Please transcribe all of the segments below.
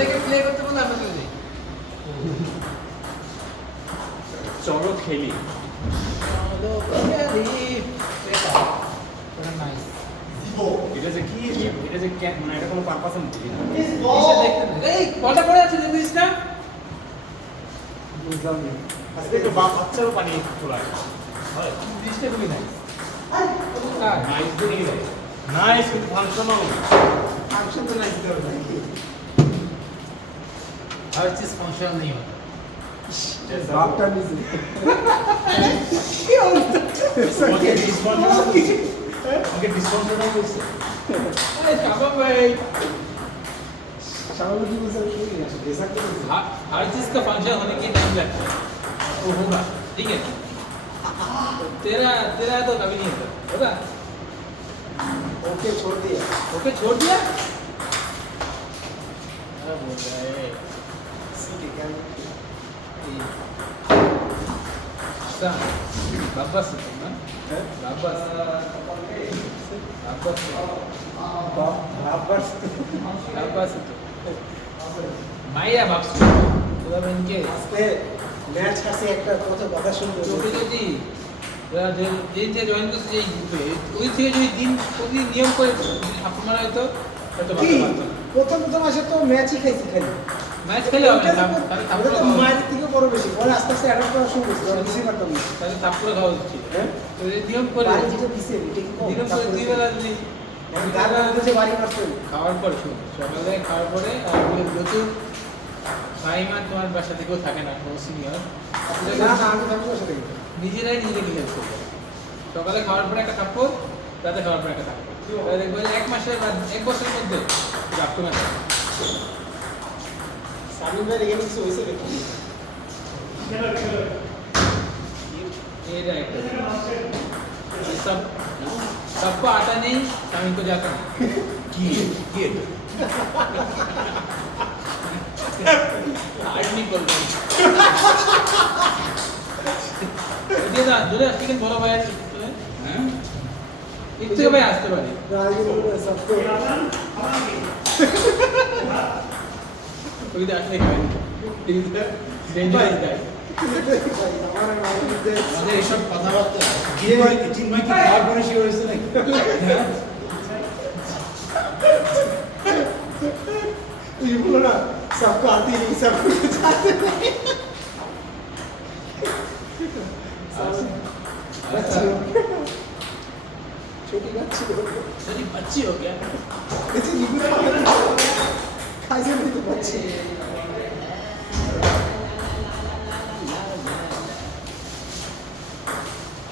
ওদেরকে প্লে করতে বলে আমরা চলে যাই। চলো খেলি। চলো খেলি। এটা নাইস। এটা যে কি এটা যে মানে এটা কোনো পারপাস নেই। কিসে দেখতে না। এই বলটা পড়ে আছে দেখিস না? বুঝলাম না। আজকে তো বাচ্চারও পানি তোলায়। হয়। জিনিসটা খুবই নাইস। নাইস দেখি ভাই। নাইস কিন্তু ফাংশনাল। ফাংশন तो नाइस कर रहा है। हर चीज फंक्शनल नहीं होता। बापटा नहीं से ओके डिस्पॉन्सर ओके डिस्पॉन्सर नहीं हो इससे अरे शाबाश भाई। शाबाश जी मुझे ऐसा क्यों हर चीज का फंक्शन होने के टाइम लगता है। वो होगा ठीक है। तेरा तेरा तो कभी नहीं होता होगा। ओके छोड़ दिया ओके छोड़ दिया। क्या बोल रहा है? सीधे क्या सा बाबा से तुम ना है बाबा से बाबा से बराबर बाबा से तो माया बाप से तो अब इनके আজকে ম্যাচ আছে একটা কথা শুনতে छोटे छोटी যে যে জয়েন করছে যে গ্রুপে ওই থেকে যদি দিন প্রতিদিন নিয়ম করে হাফ মারা হতো হয়তো কি ভালো লাগতো প্রথম আসে তো ম্যাচই খাইছি খালি ম্যাচ খেলে হবে না আমরা তো মায়ের থেকে বড় বেশি পরে আস্তে আস্তে অ্যাডাপ্ট করা শুরু করছি আমরা বুঝতে পারতাম না তাহলে তারপরে খাওয়া উচিত হ্যাঁ তো এই নিয়ম করে বাড়ি যেটা দিছে এটা কি কম দিন করে দুই বেলা যদি গান বুঝে বাড়ি মারতে খাওয়ার পর শুন সকালে খাওয়ার পরে আর যেহেতু ভাইমা তোমার বাসা থেকেও থাকে না কোনো সিনিয়র না না আমি ভাবছি বসে থাকি নিজেরাই নিজেকে হেল্প করবে সকালে খাওয়ার পরে একটা কাপড় রাতে খাওয়ার পরে একটা কাপড় তাহলে দেখবে এক মাসের বা এক বছরের মধ্যে রাখতো না সামিন ভাই এখানে কিছু হয়েছে নাকি ये राइट ये सब सबको आता नहीं सामिन को जाता नहीं কি কি हार्ड नहीं बोल रहे ये ना दूर स्पीकर बोलो भाई হ্যাঁ एक থেকে ভাই আসতে পারে রাজগুলো সবকে ওই দেখলে খাই ইজ দ্য ডেঞ্জারাস গাই আমার মাইন্ডে আমাদের এইসব কথাবার্তা চিন্ময় কি খাওয়ার পরে শিওর হয়েছে নাকি হ্যাঁ ये बोलो ना सबको आती नहीं सबको जाते नहीं बच्ची हो छोटी बच्ची हो सॉरी बच्ची हो गया ऐसे निकल खाई से नहीं तो बच्ची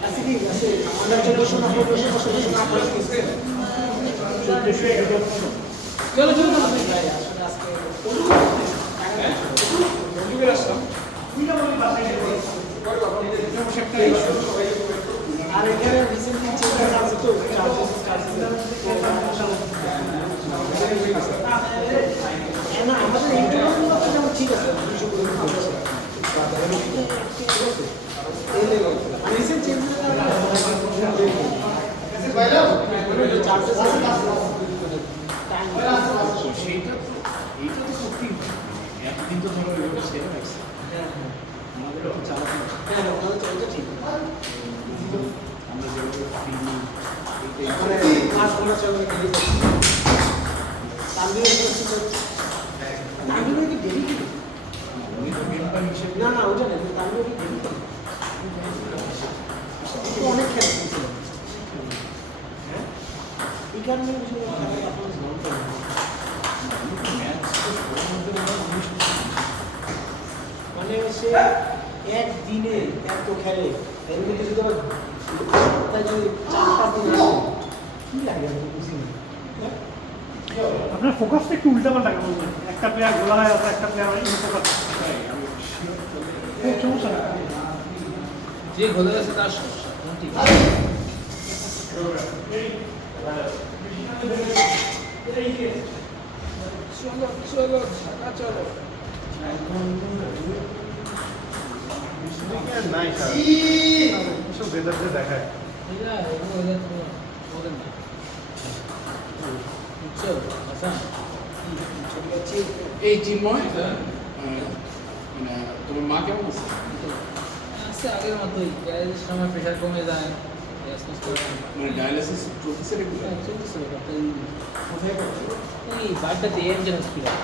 ऐसे नहीं ऐसे अंदर चलो सुना आप चलो चलो ना আর এখানে রিসেন্টলি চেঞ্জ আছে তো চার্জেস না আমাদের ইন্টারভিউ তো যেমন ঠিক আছে এই লেভেল রিসেন্ট চেঞ্জ চার্জেস সেইটা এইটা তো সত্যি একদিন তো ধরো এগুলো ছেড়ে রাখছে আমাদের তো চালাতে হবে। হ্যাঁ ওটা ঠিক আমরা যেভাবে ফিলি মানে ক্লাস গুলো চলে গেলে তানভীর কি দেরি কি উনি তো মেম্বার হিসেবে না না ওটা না তানভীর কি দেরি তো অনেক খেলা ছিল হ্যাঁ এই কারণে বিষয় আপনার জানতে হবে ম্যাচ তো ওর মধ্যে মানে সে একদিনে এত খেলে এর মধ্যে যদি আবার তাই যদি 4-5 দিন আসে কি লাগে আমি বুঝি না আপনার ফোকাসটা একটু উল্টাপাল্টা কেন বলবেন একটা প্লেয়ার গোলা হয় আর একটা প্লেয়ার ইনফোকাস খুব সমস্যা না যে গোলে আছে তার সমস্যা ঠিক চলো চলো ঢাকা চলো নাই স্যার এসব বেদারদের দেখায় এটা এগুলো ওদের না বুঝছো হাসান ছবি হচ্ছে এই চিন্ময় মানে তোমার মা কেমন আছে? আস্তে আগের মতোই ডায়ালিসিস সময় প্রেশার কমে যায় রেসপন্স করে না। মানে ডায়ালিসিস চলতেছে রেগুলার? হ্যাঁ, চলতেছে ব্যাপারটা কোথায় করছো? এই বাড্ডাতে এমজেন হসপিটাল।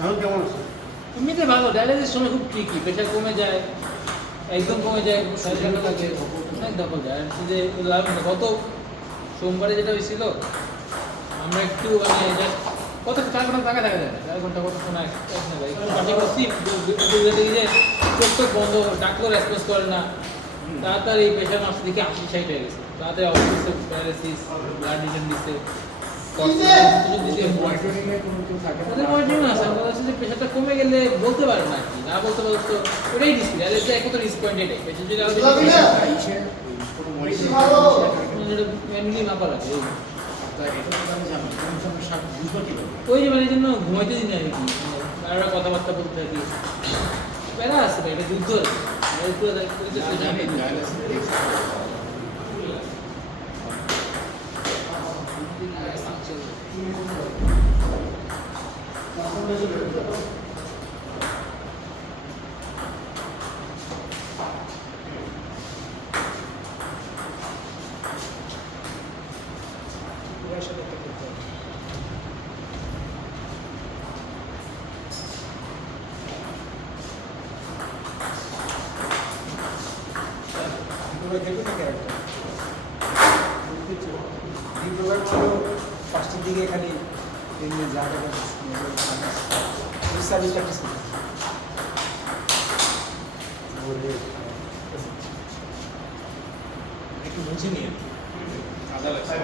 এখন কেমন আছে? এমনিতে ভালো, ডায়ালিসিস সময় খুব ট্রিকি, প্রেশার কমে যায়, একদম কমে যায়, সাড়ে ছটা লাগে, অনেক দখল যায়। আর যে লাভ না, গত সোমবারে যেটা হয়েছিল, আমরা একটু মানে just কত 4 ঘন্টা টাকা দেখা যায় না, 4 ঘন্টা কত সময় একটু পার্টি করছি, দেখি যে চোখ টোক বন্ধ, ডাক্তার রেসপন্স করে না, তাড়াতাড়ি প্রেশার মাপতে দেখি 80-60 হয়ে গেছে, তাড়াতাড়ি অফিসে প্যারালাইসিস, ব্লাড রিটার্ন দিচ্ছে, মনিটরিংয়ে কোনো কেউ থাকে না? ওদের মনিটরিং আছে, আমার কাছে যে প্রেশারটা কমে গেলে বলতে পারে না, কি না বলতে পারে তো ওটাই রিস্ক, ডায়ালিসিস একমাত্র রিস্ক পয়েন্ট এটাই। পেশেন্ট যদি আলাদা ইসে কোনো মনিটরিং ম্যানুয়ালি মাপা লাগে, এই। তা এটা তো আমি জানি, কিন্তু আমি সব বুঝবো কিভাবে? ওই যে মানে এই জন্য ঘুমাইতে দিন আর কি, আর কথাবার্তা বলতে থাকি, প্যারা আছে ভাই, এটা যুদ্ধ আছে, এই পুরো না, জানি ডায়ালিসিস ওর সাথে একটা করতে হবে। দীপ্রভাগ দেখবে না ক্যারেক্টার? দীপ্রভাগ ছিল ফার্স্টের দিকে খালি এমনি জায়গাটা সার্ভিস প্র্যাকটিস করতে। একটু বুঝে নিয়ে কাজা লাগছে।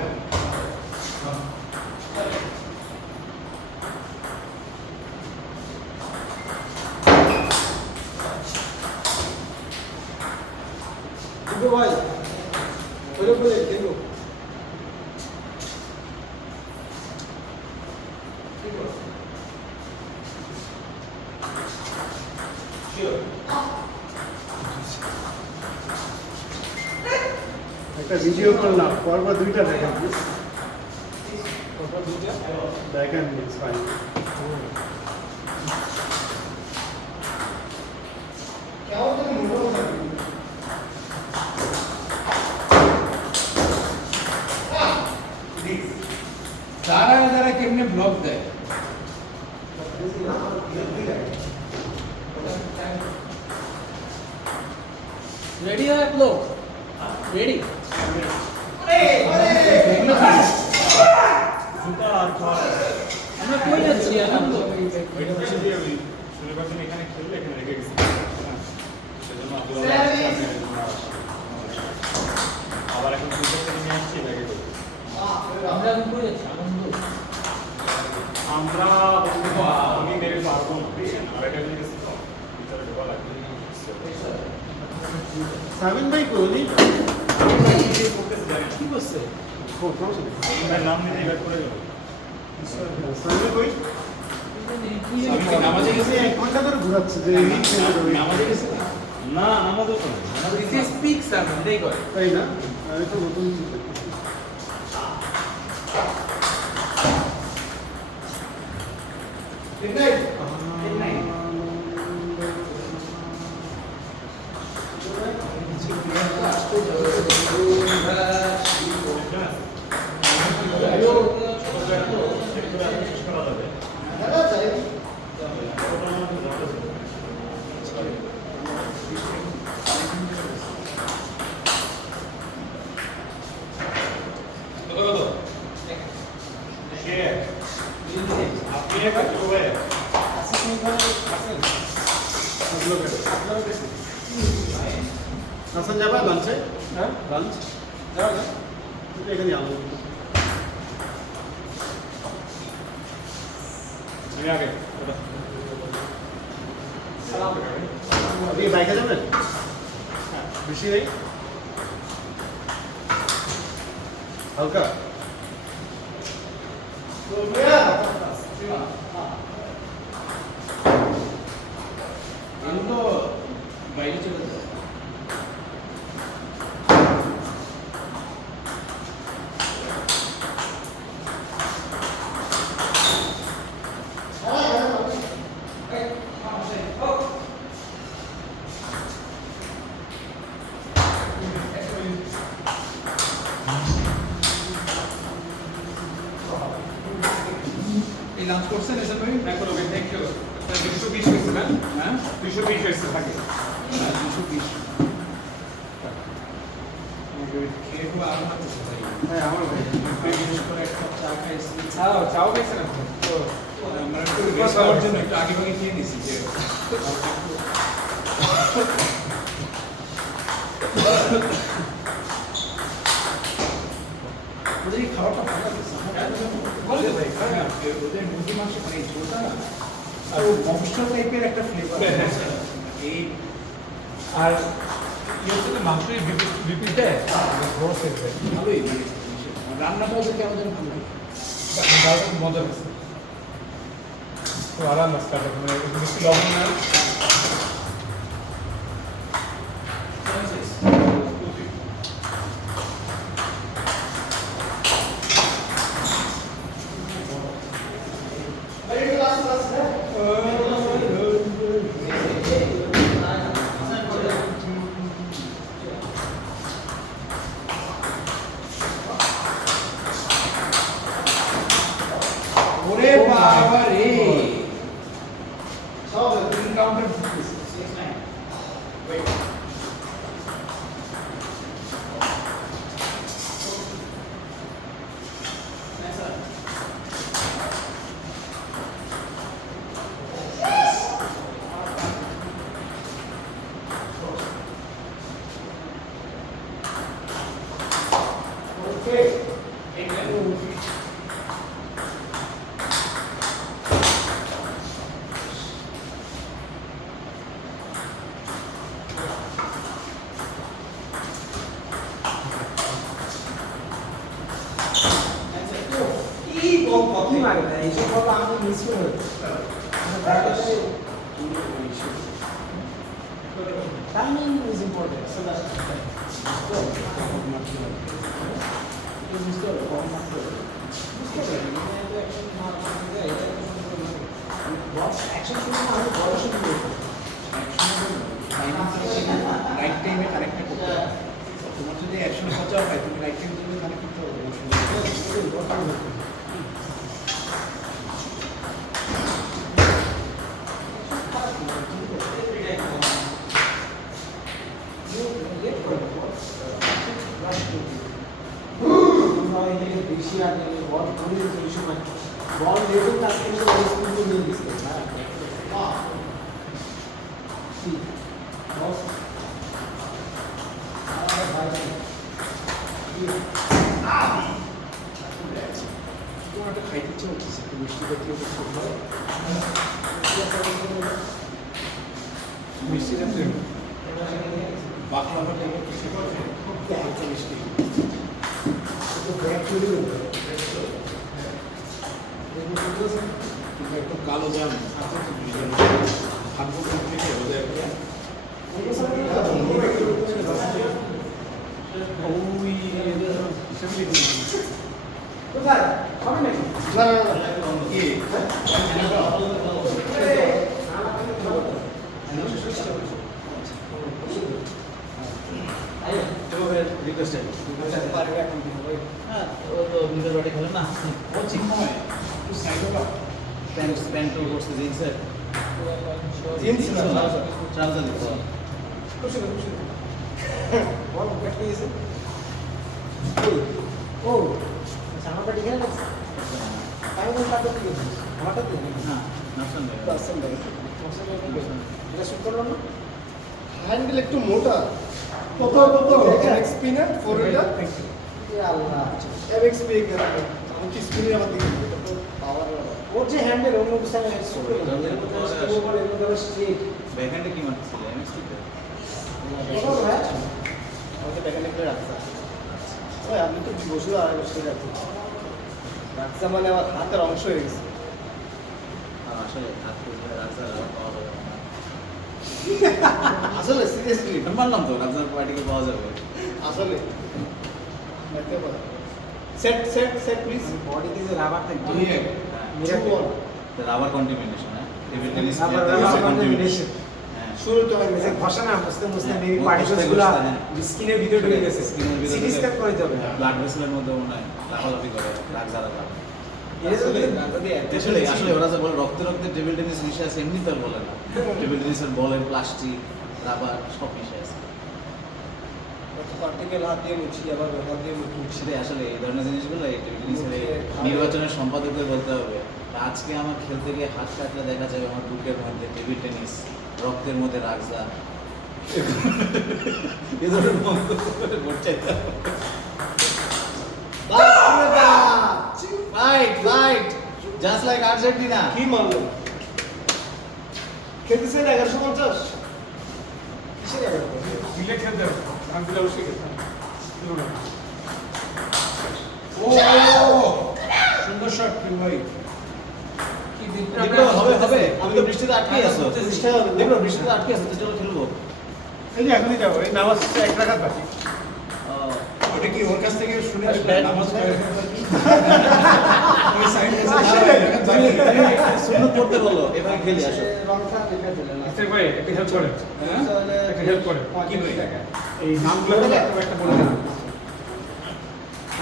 দীপ্র ভাই ওইরকম বলে দেখবো। একটা ভিডিও করলাম, পরপর 2টা দেখেন, তারপর দুইটা দেখেন ফাইন। তারা কেমনে ব্লগ দেয়? रेडी है आप लोग? रेडी? আমরা কই যাচ্ছি আনন্দ? আবার এখন নিয়ে আসছি ব্যাগে করে। আমরা এখন কই যাচ্ছি আনন্দ? আমরা আমি বের পারবো না, বুঝছেন? আর একটা জিনিস তো ভিতরে ঢোকা লাগবে। সাবিন ভাই কোনি কি বলছে? আমার নাম নিয়ে বের করে গেল। সাবিন কই কি আমি কি নামাজে গেছি? 1 ঘন্টা ধরে ঘোরাচ্ছে যে এই ছেলে ধরে। নামাজে গেছি না? না আমাদের তো না। দিস ইজ স্পিক স্যার, এটাই করে। তাই না? আমি তো নতুন আপনি একটা করবে হাসান যাবা লাঞ্চে? হ্যাঁ লাঞ্চ যাওয়া না এখানে আলো আমি আগে আপনি বাইকে যাবেন? বেশি নেই হালকা এগুলো বাইরে চলে যায়। লাঞ্চ করছেন এসব ভাই? এখন ওকে থ্যাংক ইউ 220 হয়েছে না? হ্যাঁ 220 হয়েছে থাকে 220 খেয়ে খুব আরাম লাগতেছে ভাই। হ্যাঁ আমার ভাই বিশেষ করে এক কাপ চা খাইছি। চাও খাইছেন আপনি? আমরা একটু রেস্ট করার জন্য একটু আগে ভাগে খেয়ে নিছি যে ওদের এই খাবারটা ভালো লাগছে। বলে ভাই হ্যাঁ, ওদের মুরগি মাংস মানে এই ঝোলটা না আর ও মশলা টাইপের একটা ফ্লেভার এই আর ইয়ে হচ্ছে যে মাংসের বিপি দেয় বড় সেট দেয় ভালোই মানে রান্নাটা ওদের কেমন যেন ভালো লাগে। দারুণ মজা হয়েছে তো আরাম আছে কাটা মানে বেশি লবণ না ওরে বাবা রে সব এনকাউন্টার দিতেছে কি কত লাগে না এইসব কথা আমি মিস করে timing is important so that's right টাইমে কানেক্ট করতে হবে। তোমার যদি অ্যাকশন পচাও হয় তুমি রাইট টাইমে তুমি কানেক্ট করতে হবে। বেশি আগে বল ধরে এই সময় বল লেভেল কাজ কিন্তু স্কুল নিয়ে গেছে তোমার একটা খাইতে ইচ্ছে হচ্ছে একটু মিষ্টি জাতীয় কিছু হয় মিষ্টি জাতীয় বাকলাভা টাইপের কিছু হচ্ছে মিষ্টি একটু কালো জাম ভাগ্য থেকে ওদের ওই কোথায় হবে নাকি কি ও চিন্ময় একটু সাইড হলো বল কেটে গেছে ও জামাটা ঠিক আছে তাই বল কাটতে কি আমারটা দিয়ে এটা শুট করলাম না হ্যান্ডেল একটু মোটা কত এমএক্সপি না ফোর এটা এ আল্লাহ এমএক্সপি আমি কি স্ক্রিনে আমার দিকে এটা তো পাওয়ার ওর যে হ্যান্ডেল অন্য কিছু আমি শুট করলাম এর মধ্যে স্ট্রেট ব্যাকহ্যান্ডে কি মারতেছিল এমএক্সপিতে কত ভাই আমাকে প্যাকেটে করে রাখতে ওই আমি তো বসে আর বসে রাখছি রাখতে মানে আমার হাতের অংশ হয়ে গেছে আসলে হাত করে রাজার পাওয়া যাবে না আসলে সিরিয়াসলি আমি বললাম তো রাজার পার্টিকে পাওয়া যাবে আসলে সেট সেট সেট প্লিজ বডিতে যে রাবার থাকে হ্যাঁ মিরাকল রাবার কন্টামিনেশন হ্যাঁ টেবিল টেনিস রাবার কন্টামিনেশন হ্যাঁ শুরু তো হয় মেসে ঘষা না বুঝতে বুঝতে মেবি পার্টিকেলসগুলো স্কিনের ভিতরে ঢুকে গেছে স্কিনের ভিতরে সিটি স্ক্যান করে দিতে হবে ব্লাড ভেসেলের মধ্যে মনে হয় লাফালাফি করে রাগ জ্বালা আসলে আসলে ওরা যে বলে রক্তে রক্তে টেবিল টেনিস মিশে আছে এমনি তো আর বলে না টেবিল টেনিসের বলের প্লাস্টিক রাবার সব মিশে আছে পার্টিকেল হাত দিয়ে মুছি আবার হাত দিয়ে মুছি সেটাই আসলে এই ধরনের জিনিসগুলো এই টেবিল টেনিসের এই নির্বাচনের সম্পাদকদের বলতে হবে আজকে আমার খেলতে গিয়ে হাত কাটলে দেখা যাবে আমার বুকের মধ্যে টেবিল টেনিস রক্তের মধ্যে রাগজা এ ধরনের মন্তব্য করে ভোট চাইতে হবে fight fight just like Argentina কি মানলো খেলতেছেন 1150 কিসের 1150 দিলে খেলতে হবে আমি দিলে অবশ্যই খেলতে হবে সুন্দর শট ভাই কি দিকটা দেখো হবে হবে আমি তো বৃষ্টিতে আটকে আছো দেখো বৃষ্টিতে আটকে আছো তো চলো খেলবো এই যে এখনই যাবো এই নামাজ এক রাখাত বাকি ওটা কি ওর কাছ থেকে শুনে আসবে নামাজ পড়ে ওই সাইড সুন্নত পড়তে বলো এভাবে খেলি আসো রংটা লেখা দিলেন না ইসে ভাই একটা হেল্প করে একটা হেল্প করে কি ভাই এই নামগুলো একটা বলে দেন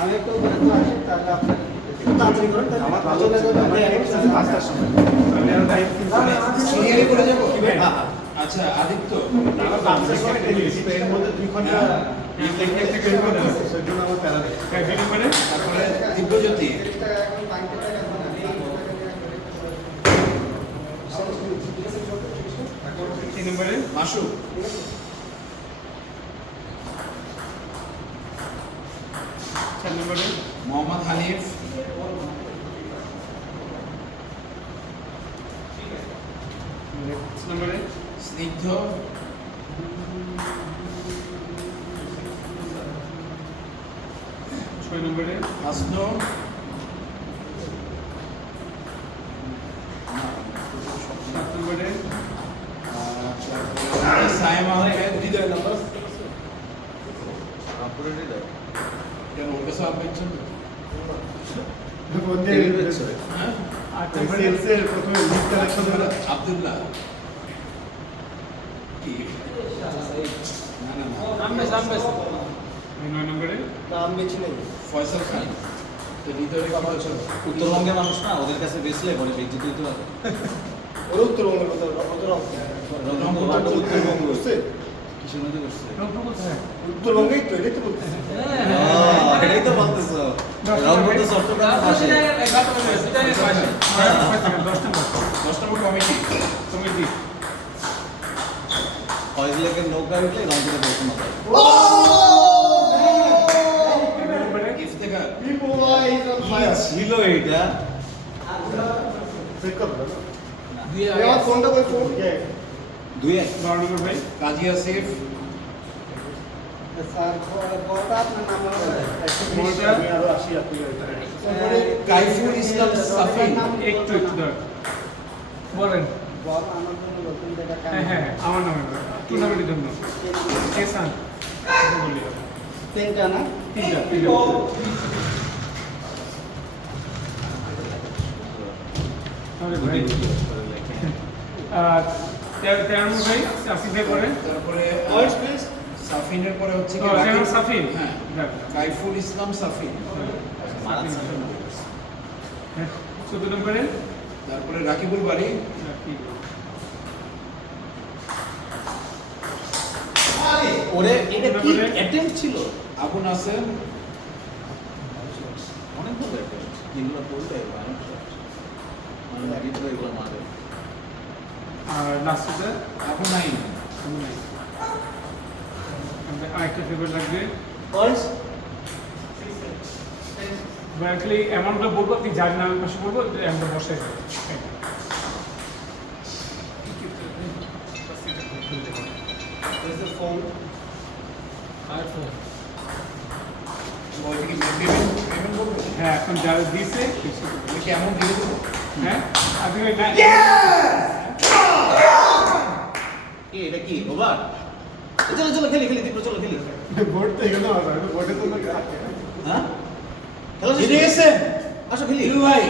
আমি একটু বলে তো আসি তাহলে আপনার একটু তাড়াতাড়ি করেন তাহলে আমার ভালো লাগবে আমি আগে 5টার সময় আমি আর টাইম সিনিয়রে করে যাবো কি ভাই? আচ্ছা আদিত্য আমার 5টার সময় টেনিস এর মধ্যে 2 ঘন্টা এই টেকনিক থেকে বের করে দেন সেজন্য আমার প্যারা দেয় হ্যাঁ বিল করে তারপরে দিব্যজ্যোতি এখন ব্যাংকে টাকা এখন আমি তিন নম্বরে মাসু চার নম্বরে মোহাম্মদ হানিফ পাঁচ নম্বরে স্নিগ্ধ ছয় নম্বরে হাসনো সাত নম্বরে সাইম আহমেদ হৃদয় নাম্বার রামপুরেরই দাও কেন ওর কাছে আর পেয়েছেন টেবিল বেচছো হ্যাঁ আট নম্বরে প্রথমে লিগ কালেকশন হলো আব্দুল্লাহ কি না না না আমবেশ নয় নম্বরে নাম বেছে নেই ফয়সাল খান তো ভিতরে কি বলছো উত্তরবঙ্গের মানুষ না ওদের কাছে বেচলে পরে বেচতে দিতে হবে ওর উত্তরবঙ্গের কথা উত্তরবঙ্গ বুঝছে কিসের মধ্যে করছে রংপুর কোথায় উত্তরবঙ্গেই তো এটাই তো বলতেছি এটাই তো বলতেছো রংপুর তো চট্টগ্রামের পাশে 10 নম্বর 10 নম্বর কমিটি কমিটি ফয়েজ লেকের নৌকা উঠলে রংপুরে পৌঁছানো যায় নম্বরে ইফতেখার ছিল এইটা আমার ফোনটা কই ফোন 2-1 12 নম্বর ভাই কাজী আসিফ স্যার বড়টা আপনার নাম বড়টা? আমি আরো আসি আপনি কাইফুল ইসলাম সাফি একটু দাও বলেন বল আমার জন্য নতুন জায়গা হ্যাঁ আমার নামে টুর্নামেন্টের জন্য এসান বলি তিনটা না তিনটা তাহলে ভাই 13 নম্বর ভাই আসিফ ভাই করেন তারপরে ওয়ার্ডস প্লিজ সাফিনের পরে হচ্ছে কি যেমন সাফিন হ্যাঁ যাক। কাইফুল ইসলাম সাফি মারাত 14 নম্বরে তারপরে রাকিবুল বাড়ি ওরে এটা কি অ্যাটেম্প ছিল আবু নাসের অনেক ভালো অ্যাটেম্প এগুলো পড়লে ভয়ানক শট মানে ভিতরে এগুলো মারে আর লাস্টে আবু নাইম আরেকটা ফেভার লাগবে ওয়ার্ডস ব্যাংকলি অ্যামাউন্টটা বলবো আপনি যার নামের পাশে বলবো আমরা বসাই দেবো ইজ দ্য ফোন ওইটা কি পেমেন্ট করবে হ্যাঁ এখন যারা দিয়েছে আমি কি এমন দিয়ে দেবো হ্যাঁ আপনি ওই না কি এটা কি ওভার চলো চলো খেলি দীপ্র চলো খেলি বোর্ড তো এখানে হবে বোর্ডে তো হ্যাঁ খেলা শেষ জিতে করো। গেছে আসো খেলি ইলু ভাই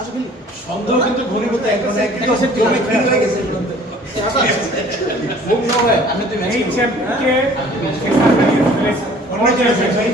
আসো খেলি সন্দেহ কিন্তু ঘনীভূত একদম একদম ক্লিক হয়ে গেছে মুখ না হয় আমি তুই ম্যাচ এই খেলবো চ্যাম্পিয়নকে অন্য জায়গায় ভাই